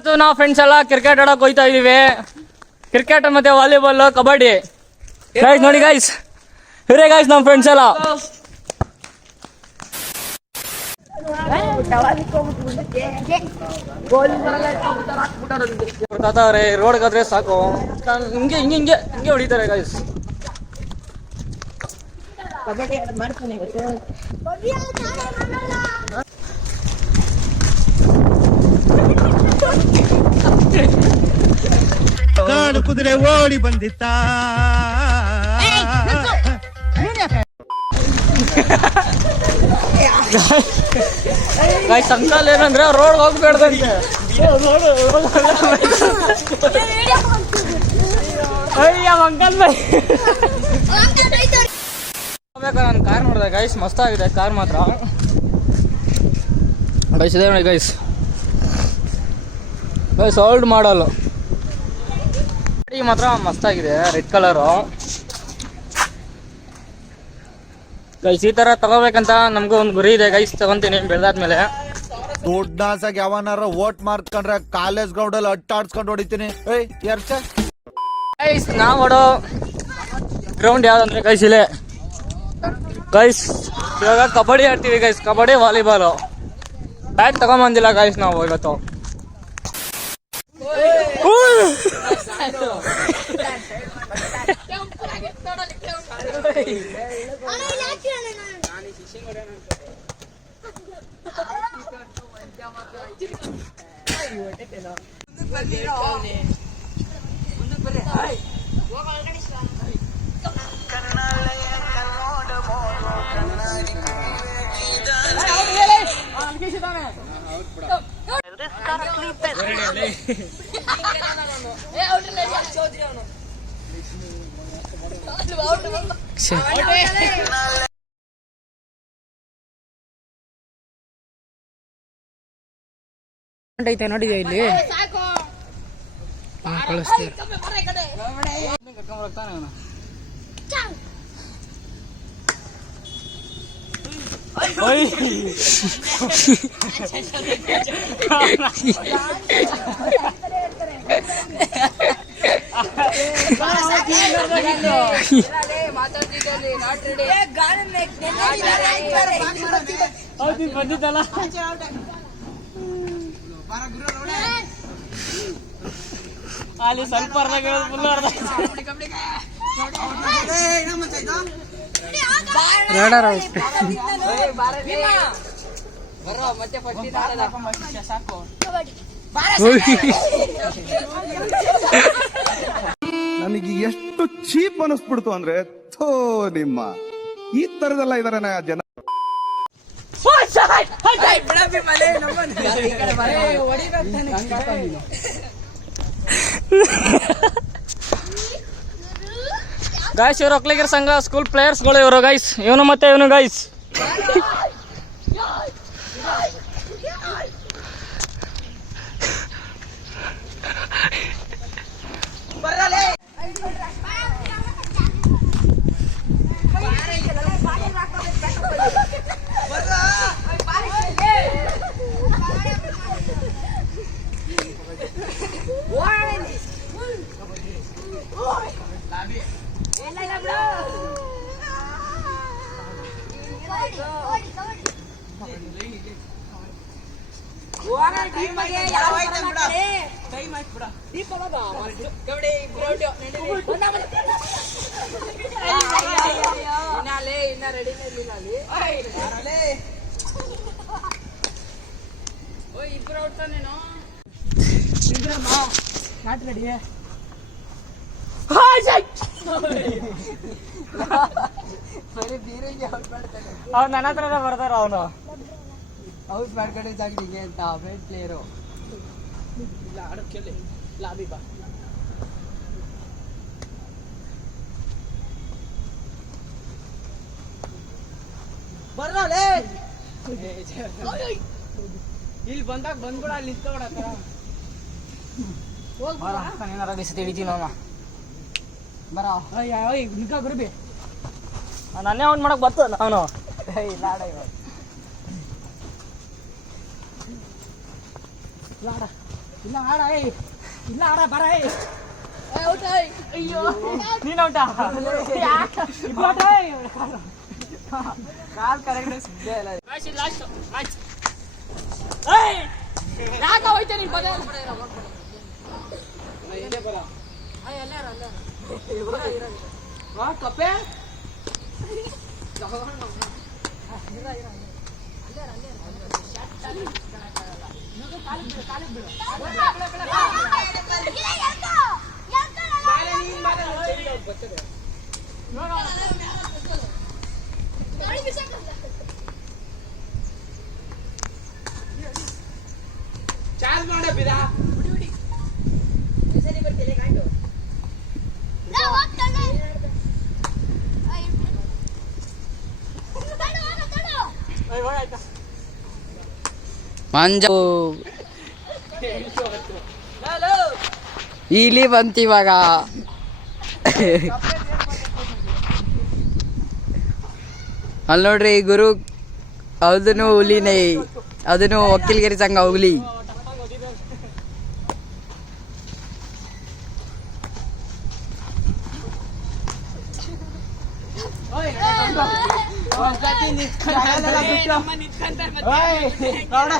ಇವತ್ತು ನಾವು ಫ್ರೆಂಡ್ಸ್ ಎಲ್ಲ ಕ್ರಿಕೆಟ್ ಆಡಕ್ ಹೋಗ್ತಾ ಇದೀವಿ. ಕ್ರಿಕೆಟ್ ಮತ್ತೆ ವಾಲಿಬಾಲ್, ಕಬಡ್ಡಿ. ಗೈಸ್ ನೋಡಿ ಗೈಸ್, ಇವರೇ ಗೈಸ್ ನಮ್ಮ ಫ್ರೆಂಡ್ಸ್ ಎಲ್ಲ. ಬರ್ತಾವ್ರೆ ರೋಡ್ಗಾದ್ರೆ ಸಾಕು, ಹಿಂಗೆ ಹಿಂಗೆ ಹಿಂಗೆ ಹಿಂಗೆ ಹೊಡಿತಾರೆ ಗೈಸ್. ಕುದುರೆ ಓಡಿ ಬಂದಿತ್ತ ಗೈಸ್ ಅಂಕಲ್ ಏನಂದ್ರೆ ರೋಡ್ ಹೋಗ್ಬೇಡ್ದಂತೆ. ಅಯ್ಯ ಅಂಕಲ್ ನಾನು ಕಾರ್ ನೋಡಿದೆ ಗೈಸ್, ಮಸ್ತ್ ಆಗಿದೆ ಕಾರ್ ಮಾತ್ರ ಗೈಸ್. ಇದೆ ನೋಡಿ ಗೈಸ್, ಗೈಸ್ ಓಲ್ಡ್ ಮಾಡಲ್ ಗಾಡಿ ಮಾತ್ರ ಮಸ್ತಾಗಿದೆ, ರೆಡ್ ಕಲರು ಗೈಸ್. ಈ ತರ ತಗೋಬೇಕಂತ ನಮ್ಗೂ ಒಂದು ಗುರಿ ಇದೆ ಗೈಸ್, ತಗೊಂತೀನಿ ಬೆಳೆದಾದ್ಮೇಲೆ. ದೊಡ್ಡಾಸಾಗಿ ಯಾವನಾರ ಓಟ್ ಮಾಡ್ಕೊಂಡ್ರೆ ಕಾಲೇಜ್ ಗ್ರೌಂಡಲ್ಲಿ ಅಟ್ಟಾಡ್ಸ್ಕೊಂಡು ಹೊಡಿತೀನಿ. ಗೈಸ್ ನಾವು ಓಡೋ ಗ್ರೌಂಡ್ ಯಾವ್ದಂದ್ರೆ ಗೈಸ್ ಇಲ್ಲೇ ಗೈಸ್. ಇವಾಗ ಕಬಡ್ಡಿ ಆಡ್ತೀವಿ ಗೈಸ್, ಕಬಡ್ಡಿ ವಾಲಿಬಾಲು. ಬ್ಯಾಟ್ ತಗೊಂಬಂದಿಲ್ಲ ಗೈಸ್ ನಾವು ಇವತ್ತು. ಐತೆ ನೋಡಿದೆ ಇಲ್ಲಿ ಕಳಿಸ್ತೀವಿ. ಬಂದಿದ್ದಲ್ಲ ಅಲ್ಲಿ ಸ್ವಲ್ಪ ಅರ್ಧ ಫುಲ್ ಅರ್ಧ ನನಗೆ ಎಷ್ಟು ಚೀಪ್ ಅನಿಸ್ಬಿಡ್ತು ಅಂದ್ರೆ, ಥೋ ನಿಮ್ಮ ಈ ತರದೆಲ್ಲ ಇದಾರೆ ಜನ. ಗೈಸ್ ಇವರು ಒಕ್ಕಲಿಗರ ಸಂಘ ಸ್ಕೂಲ್ ಪ್ಲೇಯರ್ಸ್ಗಳು ಇವರು ಗೈಸ್. ಇವನು ಮತ್ತೆ ಇವನು ಗೈಸ್. ಅವ್ನು ನನ್ನ ಹತ್ರ ಬರ್ತಾರ, ಅವನು ಔಟ್ ಮಾಡ್ಕೊಂಡೆ ಜಾಗಡಿಗೆ ಅಂತ ಫೇಟ್ ಪ್ಲೇಯರು. ಇಲ್ಲ ಆಡೋದ್ ಕೇಳಿ ಲಾಬಿ ಬಾ. ಬರ್ಲೇ ಇಲ್ಲಿ ಬಂದಾಗ ಬಂದ್ಬಿಡ, ಅಲ್ಲಿ ನಿಂತ್ಕೊಬಿಡಕ್ಕ. ಏನಾರ ಬಿಸಿ ಹಿಡಿತೀವಿ ನಾವು. ಬರ ನಿಂಕ ಗುರುಬಿ ನನ್ನೇ ಔಟ್ ಮಾಡಕ್ ಬರ್ತದ ಅವನು. ಲಾಡ ಇಲ್ಲ ಆಡ ಇಲ್ಲ ಆಡ ಬರ ಅಯ್ಯೋ ನೀನ್ ಔಟ ಕಾಲ್ ಕರೆಕ್ಟ್ ಸಿದ್ದೆ ಇಲ್ಲ ಲಾಸ್ಟ್ ಮ್ಯಾಚ್ ಯಾಕ ಹೋಯ್ತೆ ನೀನ್ ಬದ ಇಲ್ಲೇ ಬರ ವಾ ಕಪ್ಪೆ ಚಾರ್ಜ್ ಮಾಡ ಬಿಡ ಮಂಜ ಇಲ್ಲಿ ಬಂತಿವಾಗ ಅಲ್ಲಿ ನೋಡ್ರಿ ಗುರು ಅದನ್ನು ಹುಲಿನೇ ಅದನ್ನು ವಕೀಲ್ಗಿರಿ ಸಂಘ ಹುಲಿ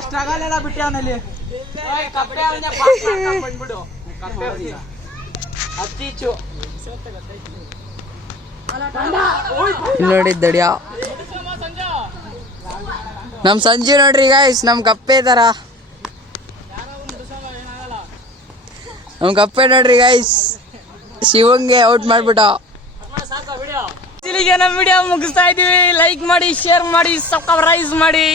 ಸ್ಟ್ರಗಲ್ ಎಲ್ಲ ಬಿಟ್ಟೆ ಅವನಲ್ಲಿ ಬಂದ್ಬಿಡು ಅತ್ತೀಚು ನೋಡಿ ದಡಿಯ ನಮ್ ಸಂಜೆ ನೋಡ್ರಿ ಗಾಯ್ಸ್ ನಮ್ ಕಪ್ಪೆ ತರ ನಮ್ ಕಪ್ಪೆ ನೋಡ್ರಿ ಗಾಯ್ಸ್ ಶಿವಂಗೆ ಔಟ್ ಮಾಡ್ಬಿಟ್ಟ. ಇಲ್ಲಿಗೆ ನಮ್ಮ ವಿಡಿಯೋ ಮುಗಿಸ್ತಾ ಇದೀವಿ. ಲೈಕ್ ಮಾಡಿ, ಶೇರ್ ಮಾಡಿ, ಸಬ್ಸ್ಕ್ರೈಬ್ ಮಾಡಿ.